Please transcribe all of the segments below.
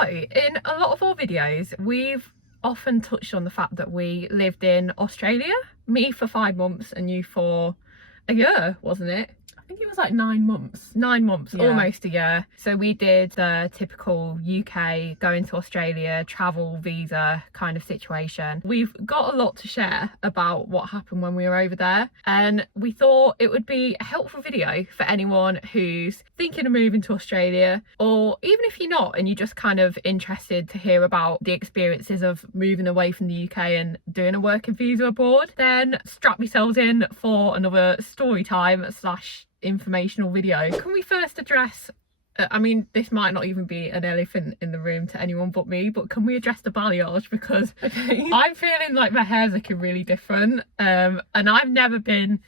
So in a lot of our videos, we've often touched on the fact that we lived in Australia, me for 5 months and you for a year, wasn't it? I think it was like 9 months. 9 months, Yeah. almost a year. So we did the typical UK going to Australia travel visa kind of situation. We've got a lot to share about what happened when we were over there, and we thought it would be a helpful video for anyone who's thinking of moving to Australia, or even if you're not and you're just kind of interested to hear about the experiences of moving away from the UK and doing a working visa abroad. Then strap yourselves in for another story time / informational video. Can we first address, I mean, this might not even be an elephant in the room to anyone but me, but can we address the balayage? Because I'm feeling like my hair's looking really different, and I've never been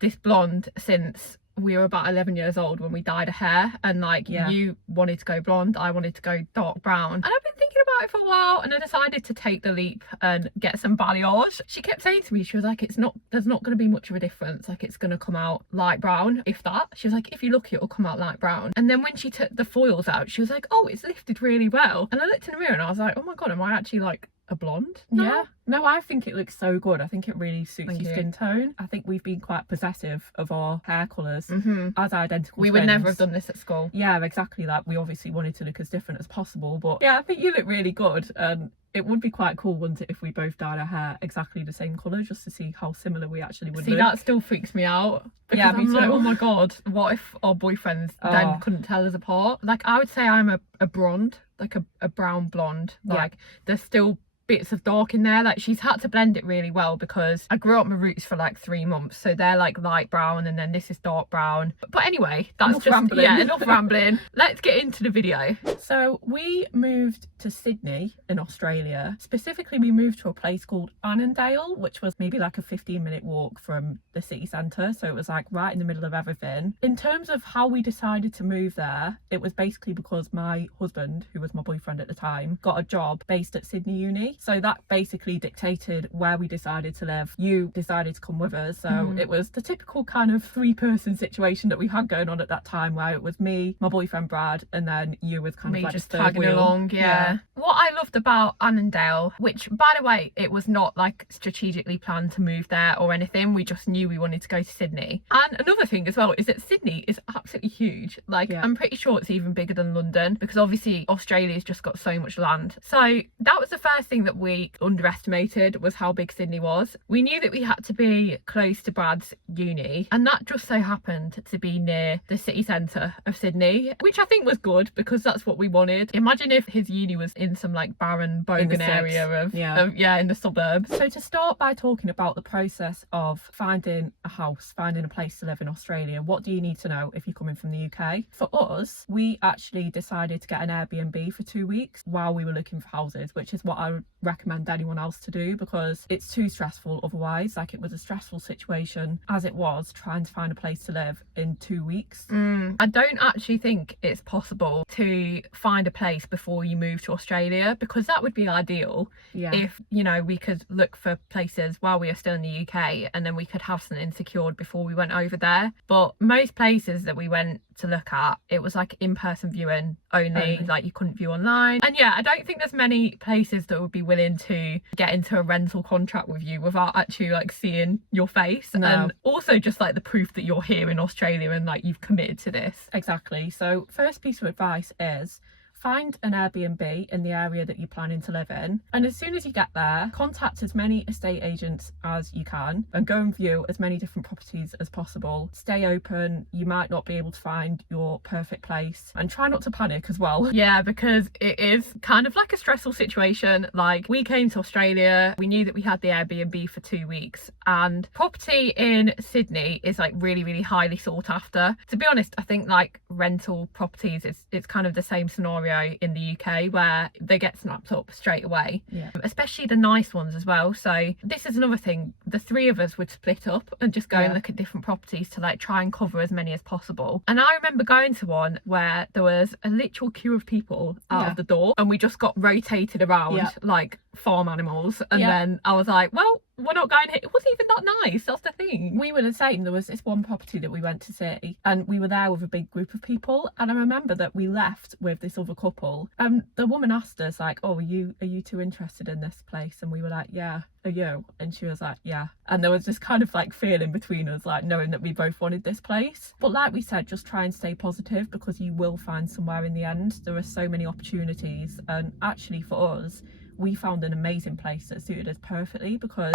this blonde since we were about 11 years old when we dyed our hair, and like you wanted to go blonde, I wanted to go dark brown, and I've been thinking about it for a while, and I decided to take the leap and get some balayage. She kept saying to me, she was like, there's not going to be much of a difference, like it's going to come out light brown, if that. She was like, if you look, it'll come out light brown. And then when she took the foils out, she was like, oh, it's lifted really well. And I looked in the mirror and I was like, oh my god, am I actually like a blonde now? Yeah, no, I think it looks so good. I think it really suits Thank your you. skin tone. I think we've been quite possessive of our hair colours as identical We twins. would never have done this at school. Yeah, exactly that. We obviously wanted to look as different as possible, but yeah, I think you look really good, and it would be quite cool, wouldn't it, if we both dyed our hair exactly the same colour, just to see how similar we actually would See, look. that still freaks me out, because Yeah, me I'm like, too. oh my god, what if our boyfriends then couldn't tell us apart? Like, I would say I'm a blonde, like a brown blonde. Like, there's still bits of dark in there. Like, she's had to blend it really well because I grew up my roots for like 3 months, so they're like light brown and then this is dark brown. But anyway, that's Enough just rambling. yeah, enough rambling. Let's get into the video. So we moved to Sydney in Australia. Specifically, we moved to a place called Annandale, which was maybe like a 15-minute walk from the city centre, so it was like right in the middle of everything. In terms of how we decided to move there, it was basically because my husband, who was my boyfriend at the time, got a job based at Sydney Uni. So that basically dictated where we decided to live. You decided to come with us, so it was the typical kind of 3-person situation that we had going on at that time, where it was me, my boyfriend Brad, and then you with kind Me of like just the third tagging wheel. along. Yeah. What I loved about Annandale, which by the way, it was not like strategically planned to move there or anything, we just knew we wanted to go to Sydney. And another thing as well is that Sydney is absolutely huge. Like, I'm pretty sure it's even bigger than London, because obviously Australia's just got so much land. So that was the first thing that we underestimated, was how big Sydney was. We knew that we had to be close to Brad's uni, and that just so happened to be near the city centre of Sydney, which I think was good because that's what we wanted. Imagine if his uni was in some like barren bogan area of in the suburbs. So to start by talking about the process of finding a house, finding a place to live in Australia, what do you need to know if you're coming from the UK? For us, we actually decided to get an Airbnb for 2 weeks while we were looking for houses, which is what I would recommend anyone else to do, because it's too stressful otherwise. Like, it was a stressful situation as it was trying to find a place to live in 2 weeks. I don't actually think it's possible to find a place before you move to Australia, because that would be ideal if, you know, we could look for places while we are still in the UK and then we could have something secured before we went over there. But most places that we went to look at, it was like in-person viewing only, like you couldn't view online. And yeah, I don't think there's many places that would be willing to get into a rental contract with you without actually like seeing your face, and also just like the proof that you're here in Australia and like you've committed to this. Exactly. So first piece of advice is find an Airbnb in the area that you're planning to live in, and as soon as you get there, contact as many estate agents as you can and go and view as many different properties as possible. Stay open, you might not be able to find your perfect place, and try not to panic as well. Yeah, because it is kind of like a stressful situation. Like, we came to Australia, we knew that we had the Airbnb for 2 weeks, and property in Sydney is like really, really highly sought after. To be honest, I think like rental properties, it's kind of the same scenario in the UK where they get snapped up straight away, especially the nice ones as well. So this is another thing, the 3 of us would split up and just go and look at different properties to like try and cover as many as possible. And I remember going to one where there was a literal queue of people out of the door, and we just got rotated around like farm animals. And Yeah. then I was like, well, we're not going here. It wasn't even that nice. That's the thing. We were the same. There was this one property that we went to see, and we were there with a big group of people. And I remember that we left with this other couple, and the woman asked us like, "Oh, are you two interested in this place?" And we were like, "Yeah." Are you? And she was like, "Yeah." And there was this kind of like feeling between us, like knowing that we both wanted this place. But like we said, just try and stay positive, because you will find somewhere in the end. There are so many opportunities, and actually for us, we found an amazing place that suited us perfectly, because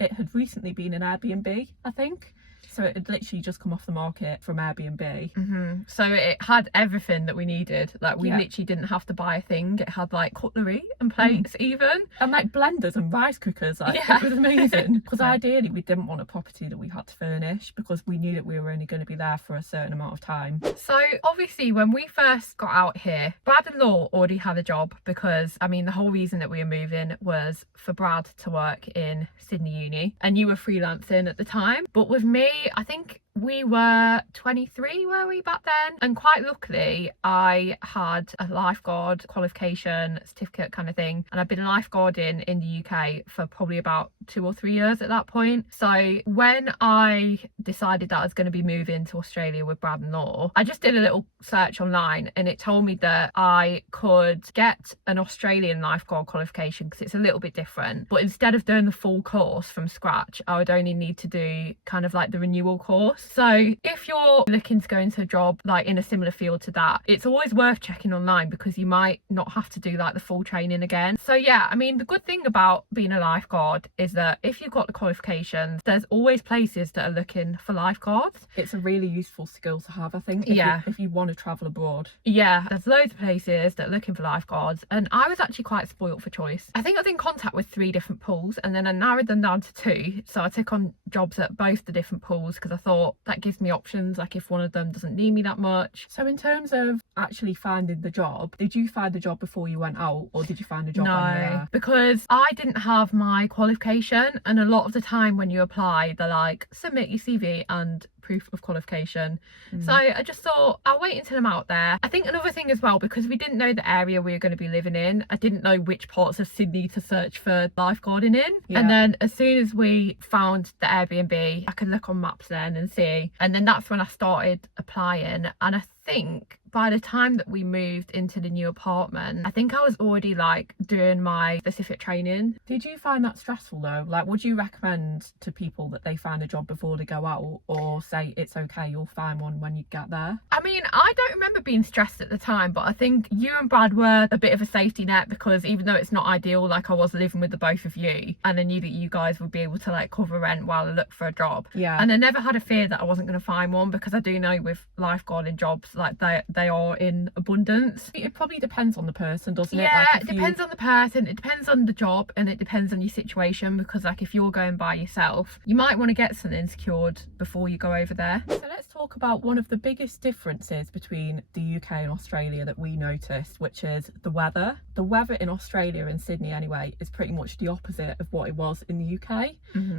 it had recently been an Airbnb, I think. So it had literally just come off the market from Airbnb. So it had everything that we needed. Like we Yeah. literally didn't have to buy a thing. It had like cutlery and plates even. And like blenders and rice cookers, like Yeah. it was amazing. Because Yeah. ideally we didn't want a property that we had to furnish, because we knew that we were only going to be there for a certain amount of time. So obviously when we first got out here, Brad and Law already had a job, because I mean the whole reason that we were moving was for Brad to work in Sydney Uni, and you were freelancing at the time. But with me, I think we were 23, were we, back then? And quite luckily I had a lifeguard qualification certificate kind of thing, and I've been lifeguarding in the UK for probably about 2 or 3 years at that point. So when I decided that I was going to be moving to Australia with Brad and Law, I just did a little search online, and it told me that I could get an Australian lifeguard qualification because it's a little bit different, but instead of doing the full course from scratch, I would only need to do kind of like the renewal course. So if you're looking to go into a job like in a similar field to that, it's always worth checking online, because you might not have to do like the full training again. So yeah, I mean the good thing about being a lifeguard is that if you've got the qualifications, there's always places that are looking for lifeguards. It's a really useful skill to have, I think, if you want to travel abroad. Yeah, there's loads of places that are looking for lifeguards, and I was actually quite spoilt for choice. I think I was in contact with 3 different pools, and then I narrowed them down to 2. So I took on jobs at both the different pools, because I thought that gives me options, like if one of them doesn't need me that much. So in terms of actually finding the job, did you find the job before you went out, or did you find a job when you were No, there? because I didn't have my qualification, and a lot of the time when you apply, they're like, submit your CV and proof of qualification. So I just thought I'll wait until I'm out there. I think another thing as well, because we didn't know the area we were going to be living in, I didn't know which parts of Sydney to search for lifeguarding in. Yeah. And then as soon as we found the Airbnb, I could look on maps then and see, and then that's when I started applying. And I think by the time that we moved into the new apartment, I think I was already like doing my specific training. Did you find that stressful though? Like, would you recommend to people that they find a job before they go out, or say it's okay, you'll find one when you get there? I mean, I don't remember being stressed at the time, but I think you and Brad were a bit of a safety net, because even though it's not ideal, like I was living with the both of you, and I knew that you guys would be able to like cover rent while I looked for a job. Yeah. And I never had a fear that I wasn't going to find one, because I do know with lifeguarding jobs, like they are in abundance. It probably depends on the person, doesn't it? Yeah, Like it depends on the person, it depends on the job, and it depends on your situation, because like if you're going by yourself, you might want to get something secured before you go over there. So let's talk about one of the biggest differences between the UK and Australia that we noticed, which is the weather. The weather in Australia, in Sydney anyway, is pretty much the opposite of what it was in the UK.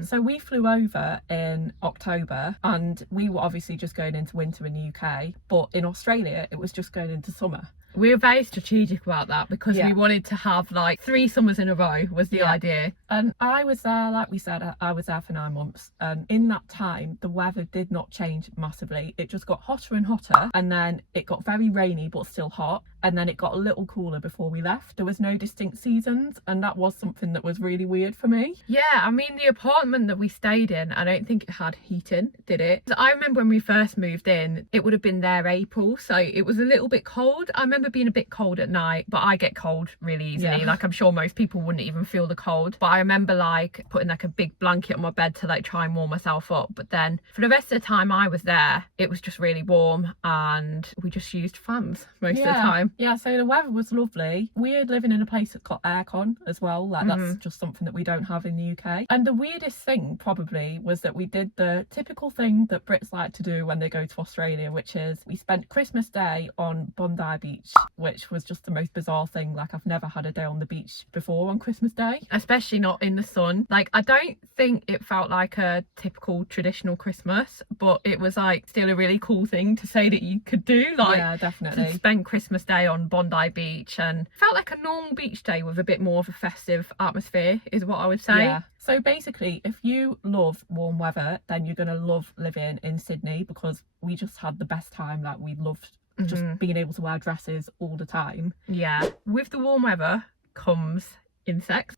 So we flew over in October, and we were obviously just going into winter in the UK, but in Australia it was just going into summer. We were very strategic about that, because Yeah. we wanted to have like 3 summers in a row was the Yeah. idea. And I was there, like we said, I was there for 9 months, and in that time the weather did not change massively. It just got hotter and hotter, and then it got very rainy but still hot, and then it got a little cooler before we left. There was no distinct seasons, and that was something that was really weird for me. Yeah, I mean the apartment that we stayed in, I don't think it had heating, did it? I remember when we first moved in, it would have been there April, so it was a little bit cold. I remember being a bit cold at night, but I get cold really easily. Yeah. Like I'm sure most people wouldn't even feel the cold, but I remember like putting like a big blanket on my bed to like try and warm myself up. But then for the rest of the time I was there, it was just really warm, and we just used fans most of the time. Yeah, so the weather was lovely. We're living in a place that's got aircon as well. Like that's just something that we don't have in the UK. And the weirdest thing probably was that we did the typical thing that Brits like to do when they go to Australia, which is we spent Christmas Day on Bondi Beach. which was just the most bizarre thing. Like, I've never had a day on the beach before on Christmas Day. Especially not in the sun. Like, I don't think it felt like a typical traditional Christmas, but it was like still a really cool thing to say that you could do. Like, yeah, definitely. to spend Christmas Day on Bondi Beach, and felt like a normal beach day with a bit more of a festive atmosphere is what I would say. Yeah. So basically, if you love warm weather, then you're going to love living in Sydney, because we just had the best time. Like, we loved just being able to wear dresses all the time. Yeah. With the warm weather comes insects.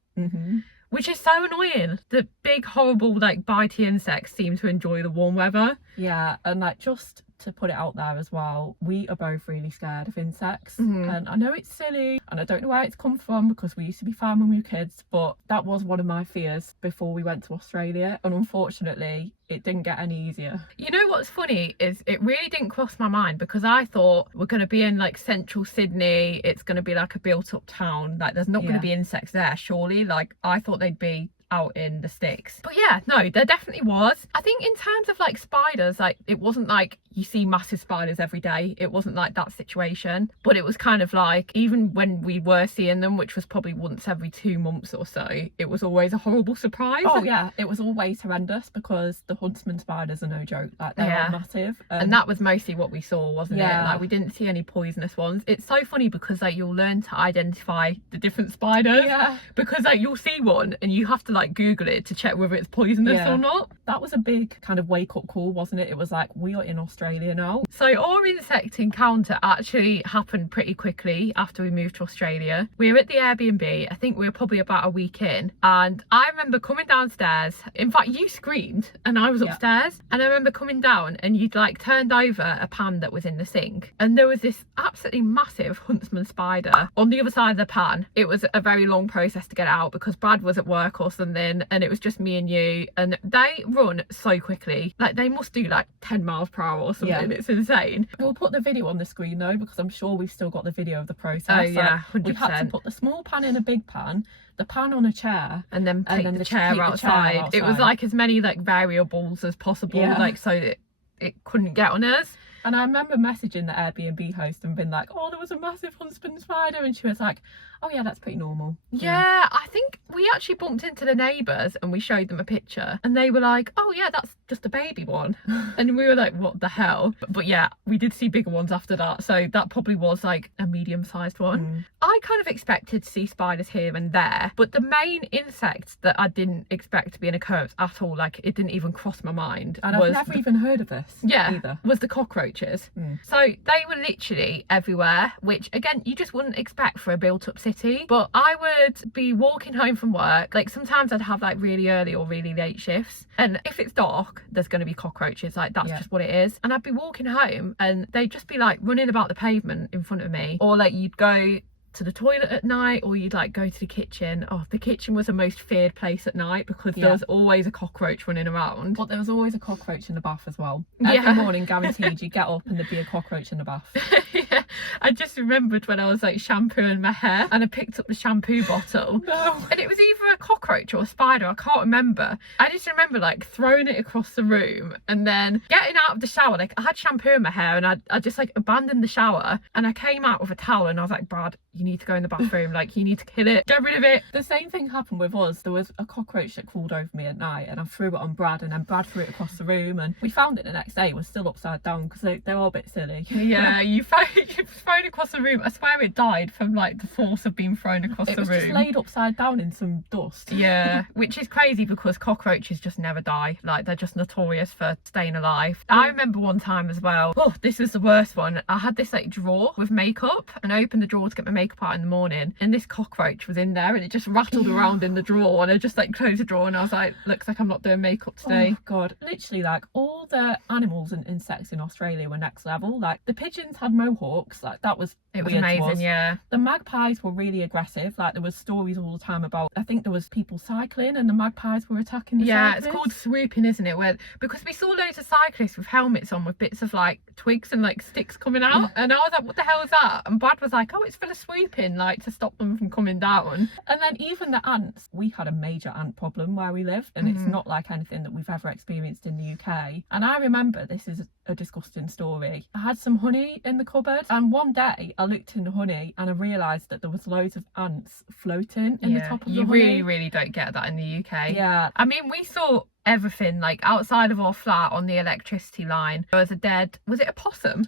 Which is so annoying. The big, horrible, like, bitey insects seem to enjoy the warm weather. Yeah, and like, just to put it out there as well, we are both really scared of insects. And I know it's silly, and I don't know where it's come from, because we used to be fine when we were kids, but that was one of my fears before we went to Australia, and unfortunately it didn't get any easier. You know what's funny is it really didn't cross my mind, because I thought we're going to be in like central Sydney, it's going to be like a built up town, like there's not going to be insects there surely. Like, I thought they'd be out in the sticks. But yeah, no, there definitely was. I think in terms of like spiders, like, it wasn't like you see massive spiders every day. It wasn't like that situation, but it was kind of like, even when we were seeing them, which was probably once every 2 months or so, it was always a horrible surprise. Oh yeah, it was always horrendous, because the huntsman spiders are no joke. Like, they are massive. And that was mostly what we saw, wasn't it? Yeah. Like, we didn't see any poisonous ones. It's so funny, because like, you'll learn to identify the different spiders. Yeah. Because like, you'll see one and you have to like Google it to check whether it's poisonous or not. That was a big kind of wake up call, wasn't it? It was like, we are in Australia now. So our insect encounter actually happened pretty quickly after we moved to Australia. We were at the Airbnb, I think we were probably about a week in, and I remember coming downstairs. In fact, you screamed and I was upstairs, and I remember coming down and you'd like turned over a pan that was in the sink, and there was this absolutely massive huntsman spider on the other side of the pan. It was a very long process to get it out, because Brad was at work or something, and it was just me and you, and they run so quickly. Like, they must do like 10 miles per hour or something. It's insane. We'll put the video on the screen though, because I'm sure we've still got the video of the process. Oh yeah, 100%. We had to put the small pan in a big pan, the pan on a chair, and then take the chair outside. It was like as many like variables as possible, like, so that it couldn't get on us. And I remember messaging the Airbnb host and being like, oh, there was a massive huntsman spider, and she was like, oh yeah, that's pretty normal. Yeah, I think we actually bumped into the neighbours and we showed them a picture, and they were like, oh yeah, that's just a baby one. And we were like, what the hell? But yeah, we did see bigger ones after that, so that probably was like a medium-sized one. I kind of expected to see spiders here and there, but the main insect that I didn't expect to be an occurrence at all, like, it didn't even cross my mind, and I've never even heard of this either, was the cockroaches. So they were literally everywhere, which again, you just wouldn't expect for a built-up city. But I would be walking home from work, like sometimes I'd have like really early or really late shifts, and if it's dark there's going to be cockroaches, like that's just what it is. And I'd be walking home and they'd just be like running about the pavement in front of me, or like you'd go to the toilet at night, or you'd like go to the kitchen. Oh, the kitchen was the most feared place at night, because there was always a cockroach running around. But there was always a cockroach in the bath as well. Every morning, guaranteed, you get up and there'd be a cockroach in the bath. Yeah, I just remembered when I was like shampooing my hair and I picked up the shampoo bottle and it was either a cockroach or a spider, I can't remember. I just remember like throwing it across the room and then getting out of the shower. Like, I had shampoo in my hair and I just like abandoned the shower, and I came out with a towel and I was like, Brad, you need to go in the bathroom, like you need to kill it, get rid of it. The same thing happened with us. There was a cockroach that crawled over me at night, and I threw it on Brad, and then Brad threw it across the room, and we found it the next day. It was still upside down, because they're all a bit silly. Yeah, you thrown across the room. I swear it died from like the force of being thrown across the room. It was just laid upside down in some dust. Yeah, which is crazy, because cockroaches just never die. Like, they're just notorious for staying alive. I remember one time as well, oh, this was the worst one. I had this like drawer with makeup, and I opened the drawer to get my makeup out in the morning, and this cockroach was in there, and it just rattled around in the drawer, and I just like closed the drawer and I was like, looks like I'm not doing makeup today. Oh god, literally, like, all the animals and insects in Australia were next level. Like, the pigeons had mohawks, like that was amazing. Yeah, the magpies were really aggressive. Like, there was stories all the time about, I think there was people cycling and the magpies were attacking the cyclists. It's called swooping, isn't it? Where, because we saw loads of cyclists with helmets on with bits of like twigs and like sticks coming out, and I was like, what the hell is that? And Brad was like, oh, it's for the swooping like to stop them from coming down. And then even the ants, we had a major ant problem where we live, and it's not like anything that we've ever experienced in the UK. And I remember, this is a disgusting story, I had some honey in the cupboard, and one day I looked in the honey and I realised that there was loads of ants floating in the top of the honey. You really don't get that in the UK. Yeah. I mean, we saw everything, like outside of our flat on the electricity line there was a dead, was it a possum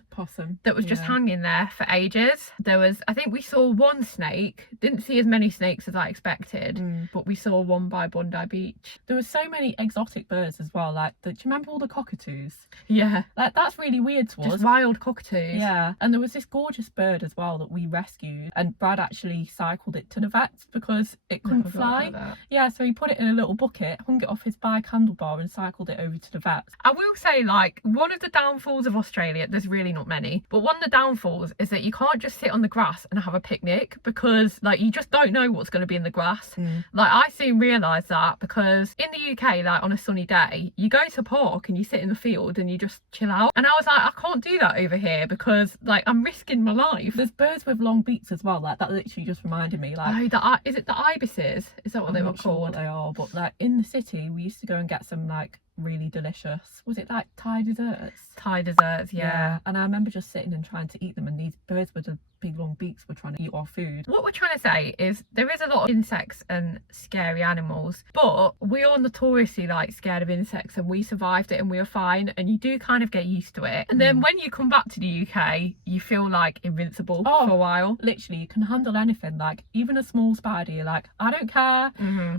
that was just hanging there for ages. There was, I think we saw one snake, didn't see as many snakes as I expected, but we saw one by Bondi Beach. There were so many exotic birds as well, like do you remember all the cockatoos? Yeah, like that's really weird to us, just wild cockatoos. Yeah. And there was this gorgeous bird as well that we rescued, and Brad actually cycled it to the vets because it couldn't fly. Yeah, so he put it in a little bucket, hung it off his bike handlebar and cycled it over to the vets. I will say, like, one of the downfalls of Australia, there's really not many, but one of the downfalls is that you can't just sit on the grass and have a picnic because, like, you just don't know what's going to be in the grass. Like, I soon realised that because in the UK, like, on a sunny day, you go to a park and you sit in the field and you just chill out. And I was like, I can't do that over here because, like, I'm risking my life. There's birds with long beaks as well, like, that literally just reminded me, like... Oh, is it the ibises? Is that what they were called? I'm not sure what they are, but, like, in the city, we used to go and get some, like, really delicious, was it like Thai desserts? Thai desserts, yeah. And I remember just sitting and trying to eat them, and these birds with the big long beaks were trying to eat our food. What we're trying to say is there is a lot of insects and scary animals, but we are notoriously like scared of insects, and we survived it and we were fine, and you do kind of get used to it. And then when you come back to the UK, you feel like invincible for a while. Literally, you can handle anything, like even a small spider, you're like, I don't care.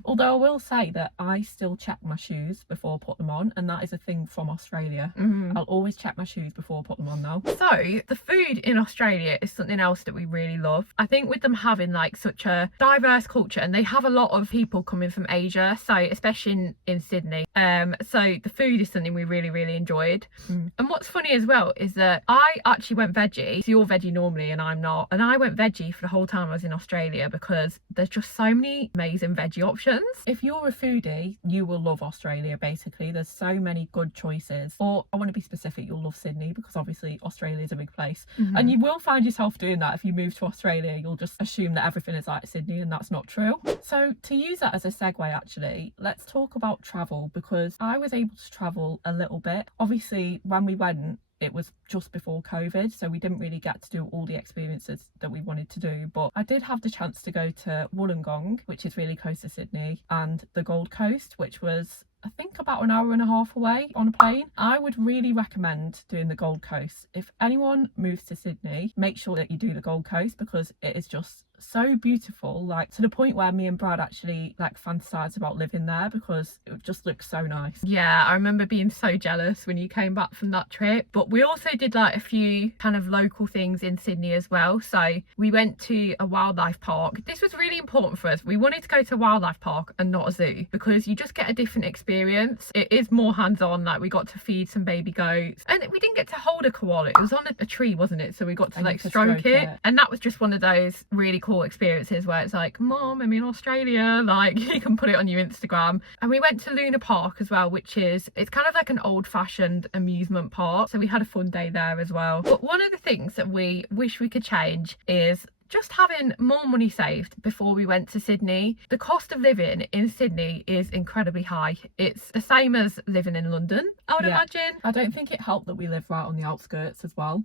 Although I will say that I still check my shoes before I put them on, and that is a thing from Australia. I'll always check my shoes before I put them on now. So the food in Australia is something else that we really love. I think with them having like such a diverse culture, and they have a lot of people coming from Asia, so especially in Sydney, so the food is something we really enjoyed. And what's funny as well is that I actually went veggie. So you're veggie normally and I'm not, and I went veggie for the whole time I was in Australia because there's just so many amazing veggie options. If you're a foodie, you will love Australia. Basically, there's so many good choices. Or I want to be specific, you'll love Sydney because obviously Australia is a big place, and you will find yourself doing that if you move to Australia. You'll just assume that everything is like Sydney, and that's not true. So to use that as a segue, actually, let's talk about travel, because I was able to travel a little bit. Obviously, when we went, it was just before COVID, so we didn't really get to do all the experiences that we wanted to do, but I did have the chance to go to Wollongong, which is really close to Sydney, and the Gold Coast, which was I think about an hour and a half away on a plane. I would really recommend doing the Gold Coast. If anyone moves to Sydney, make sure that you do the Gold Coast because it is just so beautiful, like to the point where me and Brad actually like fantasized about living there because it just looks so nice. Yeah, I remember being so jealous when you came back from that trip. But we also did like a few kind of local things in Sydney as well. So we went to a wildlife park. This was really important for us. We wanted to go to a wildlife park and not a zoo because you just get a different experience. It is more hands-on, like we got to feed some baby goats, and we didn't get to hold a koala. It was on a tree, wasn't it? So we got to like stroke it, and that was just one of those really cool experiences where it's like, Mom, I'm in Australia, like you can put it on your Instagram. And we went to Luna Park as well, which is, it's kind of like an old-fashioned amusement park, so we had a fun day there as well. But one of the things that we wish we could change is just having more money saved before we went to Sydney. The cost of living in Sydney is incredibly high. It's the same as living in London, I would imagine. I don't think it helped that we live right on the outskirts as well.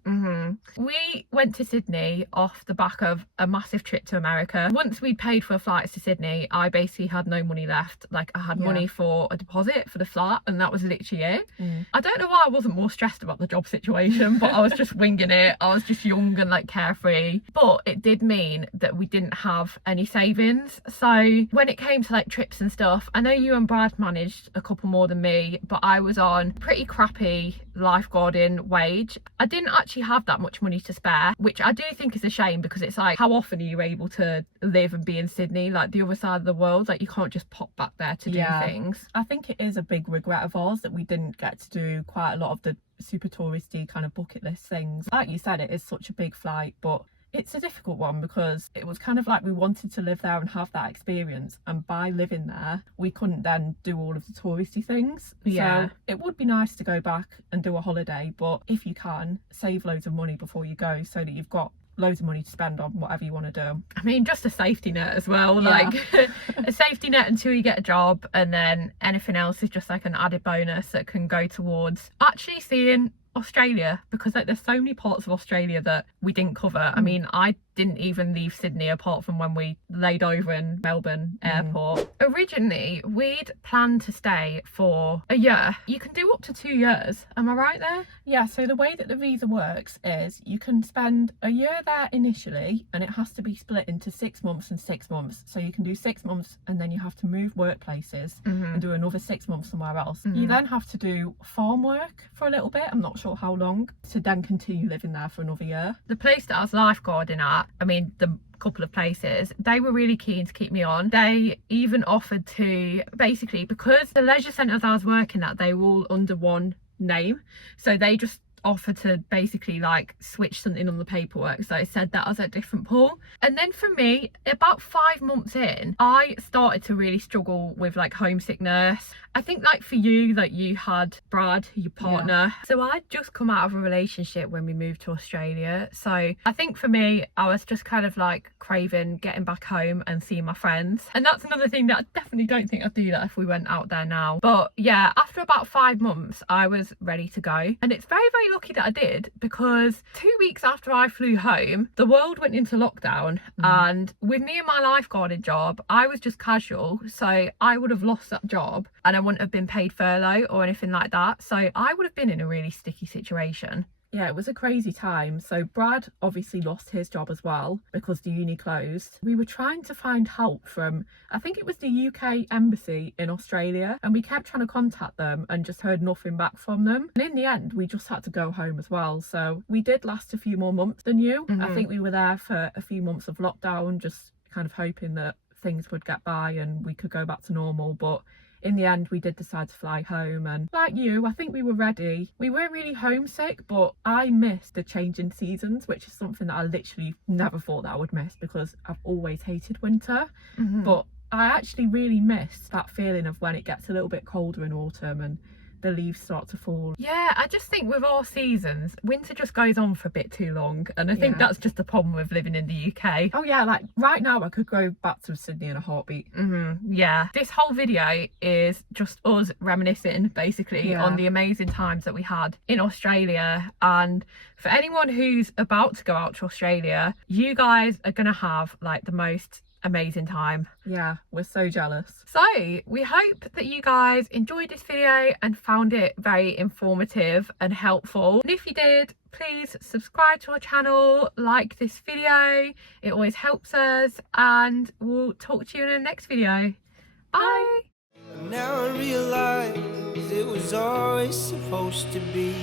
We went to Sydney off the back of a massive trip to America. Once we'd paid for flights to Sydney, I basically had no money left. Like I had money for a deposit for the flat, and that was literally it. I don't know why I wasn't more stressed about the job situation, but I was just winging it. I was just young and like carefree, but it did mean that we didn't have any savings. So when it came to like trips and stuff, I know you and Brad managed a couple more than me, but I was on pretty crappy lifeguarding wage. I didn't actually have that much money to spare, which I do think is a shame because it's like, how often are you able to live and be in Sydney, like the other side of the world? Like you can't just pop back there to do things. I think it is a big regret of ours that we didn't get to do quite a lot of the super touristy kind of bucket list things. Like you said, it is such a big flight, but it's a difficult one because it was kind of like we wanted to live there and have that experience, and by living there we couldn't then do all of the touristy things. So it would be nice to go back and do a holiday, but if you can, save loads of money before you go so that you've got loads of money to spend on whatever you want to do. I mean, just a safety net as well, Yeah. like a safety net until you get a job, and then anything else is just like an added bonus that can go towards actually seeing Australia, because like there's so many parts of Australia that we didn't cover. I mean, I didn't even leave Sydney apart from when we laid over in Melbourne airport. Originally we'd planned to stay for a year. You can do up to 2 years, am I right there? Yeah, so the way that the visa works is you can spend a year there initially, and it has to be split into 6 months and 6 months. So you can do 6 months and then you have to move workplaces and do another 6 months somewhere else. You then have to do farm work for a little bit, I'm not sure how long, to then continue living there for another year. The place that I was lifeguarding at, I mean, the couple of places, they were really keen to keep me on. They even offered to, basically, because the leisure centres I was working at, they were all under one name, so they just offer to basically like switch something on the paperwork, so it said that I was at a different pool. And then for me, about 5 months in, I started to really struggle with like homesickness. I think like for you, like you had Brad, your partner, so I'd just come out of a relationship when we moved to Australia, so I think for me I was just kind of like craving getting back home and seeing my friends. And that's another thing that I definitely don't think I'd do that if we went out there now. But yeah, after about 5 months I was ready to go, and it's very lucky that I did, because 2 weeks after I flew home the world went into lockdown, and with me and my lifeguarding job, I was just casual, so I would have lost that job and I wouldn't have been paid furlough or anything like that, so I would have been in a really sticky situation. Yeah, it was a crazy time. So Brad obviously lost his job as well because the uni closed. We were trying to find help from, I think it was the UK embassy in Australia, and we kept trying to contact them and just heard nothing back from them. And in the end, we just had to go home as well. So we did last a few more months than you. I think we were there for a few months of lockdown, just kind of hoping that things would get by and we could go back to normal. But in the end, we did decide to fly home, and like you, I think we were ready. We weren't really homesick, but I missed the change in seasons, which is something that I literally never thought that I would miss because I've always hated winter. But I actually really missed that feeling of when it gets a little bit colder in autumn and the leaves start to fall. Yeah, I just think with our seasons, winter just goes on for a bit too long, and I think that's just the problem with living in the UK. Oh yeah, like right now I could go back to Sydney in a heartbeat. Yeah, this whole video is just us reminiscing basically on the amazing times that we had in Australia. And for anyone who's about to go out to Australia, you guys are gonna have like the most amazing time. Yeah, we're so jealous. So we hope that you guys enjoyed this video and found it very informative and helpful. And if you did, please subscribe to our channel, like this video, it always helps us, and we'll talk to you in the next video. Bye. Now I realize it was always supposed to be.